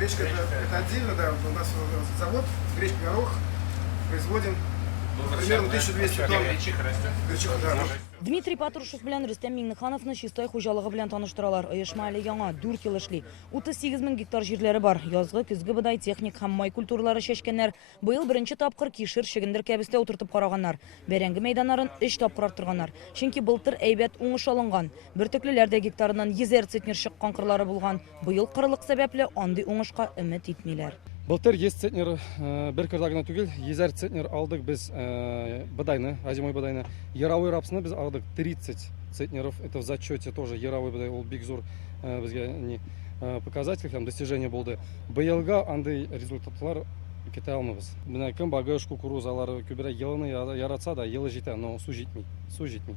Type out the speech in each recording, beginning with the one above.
Гречка это отдельно, да. У нас завод гречка горох производим примерно 1200 тонн. Гречиха да. Дмитрий Патрушев белән Рөстәм Миңнехановны чистай хуҗалыгы белән таныштыралар. Оешма әле яңа 4 ел эшли. 38 мең гектар җирләре бар. Язгы, көзге бодай, техник һәм май культуралары чәчкәннәр. Быел беренче тапкыр кишер, шигендер кәбестә утыртып караганнар. Бәрәңге мәйданнарын 3 тапкыр арттырганнар. Чөнки былтыр әйбәт уңыш алынган. Бөртеклеләр дә гектарыннан 100 центнер чыккан кырлары булган. Быел кырылык сәбәпле андый уңышка өмет итмиләр. Былтыр 100 центнер бер кырда гына түгел, 100 центнер алдык біз бодайны, азимой бодайны. Яровой рапсыны біз алдык 30 центнеров. Это в зачете тоже яровой бодай, ол бик зур бізге не показатель, там достижение болды. Быелга андай результатлар кете алмабыз. Менә кем багаж кукурузалары күбрәк елыны яратса да, елы җитә, но су җитми.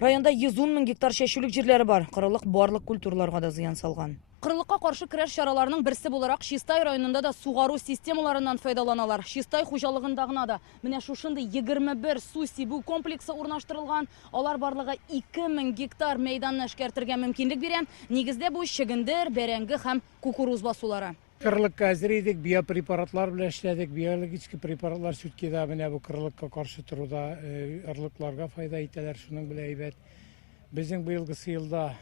Районда 110 мең гектар чәчүлек җирләре бар. Кырылык барлык культураларга да зыян салган. Кырылыкка каршы көрәш чараларының берсе буларак Чистай районында да сугару системаларыннан файдаланалар. Чистай хуҗалыгында гына да менә шушындый 21 су сибү комплексы урнаштырылган. Алар барлыгы 2000 гектар мәйданны эшкәртергә мөмкинлек бирә. Нигездә бу шигендер, бәрәңге һәм кукуруз басулары. Кырлыкка әзерләдек, биопрепаратлар белән эшләдек, биологик препаратлар сүткедә менә бу кырлыкка каршы торуда ырлыкларга файда итәләр, шуның белән әйбәт. Безнең быелгы елда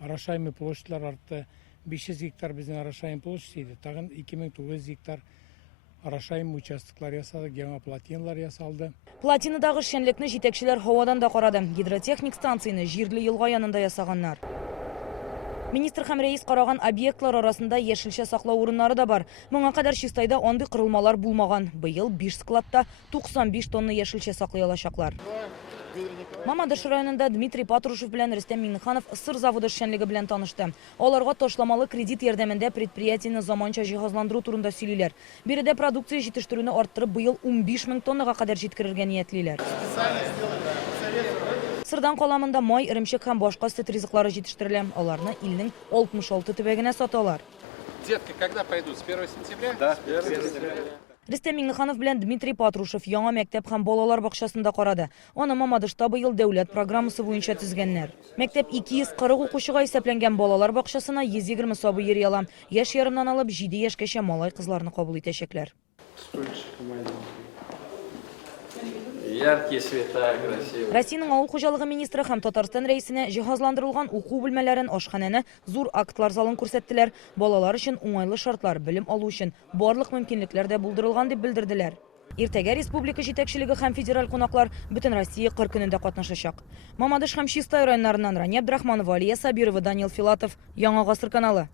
орошаемый площадьлар артты. 500 гектар безнең орошаемый площадь иде. Тагын 2900 гектар орошаемый участоклар ясадык, яңа плотиналар ясалды. Плотинадагы эшчәнлекне җитәкчеләр һавадан да карады. Гидротехник станцияны җирле елга янында ясаганнар. Министр һәм рәис караган объектлар арасында яшелчә саклау урыннары да бар. Моңа кадәр Чистайда андый кырылмалар булмаган. Быел 5 складта 95 тонна яшелчә саклый алачаклар. Мамадыш районында Дмитрий Патрушев белән Рөстәм Миңнеханов сыр заводы эшчәнлеге белән танышты. Аларга ташламалы кредит ярдәмендә предприятияне заманча җиһазландыру турында сөйлиләр. Биредә продукция җитештерүне арттырып, быел 15 мең тоннага кадәр җиткерергә ниятлиләр. Сырдан каламында май, иремчек һәм башка сөт ризыклары җитештерелә. Аларны илнең 66 төбәгенә саталар. Детки, когда пойдут? С 1 сентября? Да, с 1 сентября. Рөстәм Миңнеханов белән Дмитрий Патрушев яңа мәктәп һәм балалар бакчасында карады. Аны Мамадышта быел дәүләт программасы буенча төзгәннәр. Мәктәп 240 укучыга исәпләнгән балалар бакчасына 120 сабый йөри ала. Яшь ярымнан алып 7 яшькәчә малай кызларны кабул итәчәкләр. Яркие цвета, красивые. Россиянең авыл хуҗалыгы министры һәм Татарстан рәисенә җиһазландырылган уку бүлмәләрен, ашханәне, зур актлар залын күрсәттеләр. Балалар өчен уңайлы шартлар, белем алу өчен барлык мөмкинлекләр дә булдырылган дип белдерделәр. Иртәгә республика җитәкчелеге һәм федераль кунаклар бөтен Россия кыр көнендә катнашачак. Мамадыш һәм Чистай районнарыннан Рания Абдрахманова, Алия Сабирова, Данил Филатов, Яңа гасыр каналы.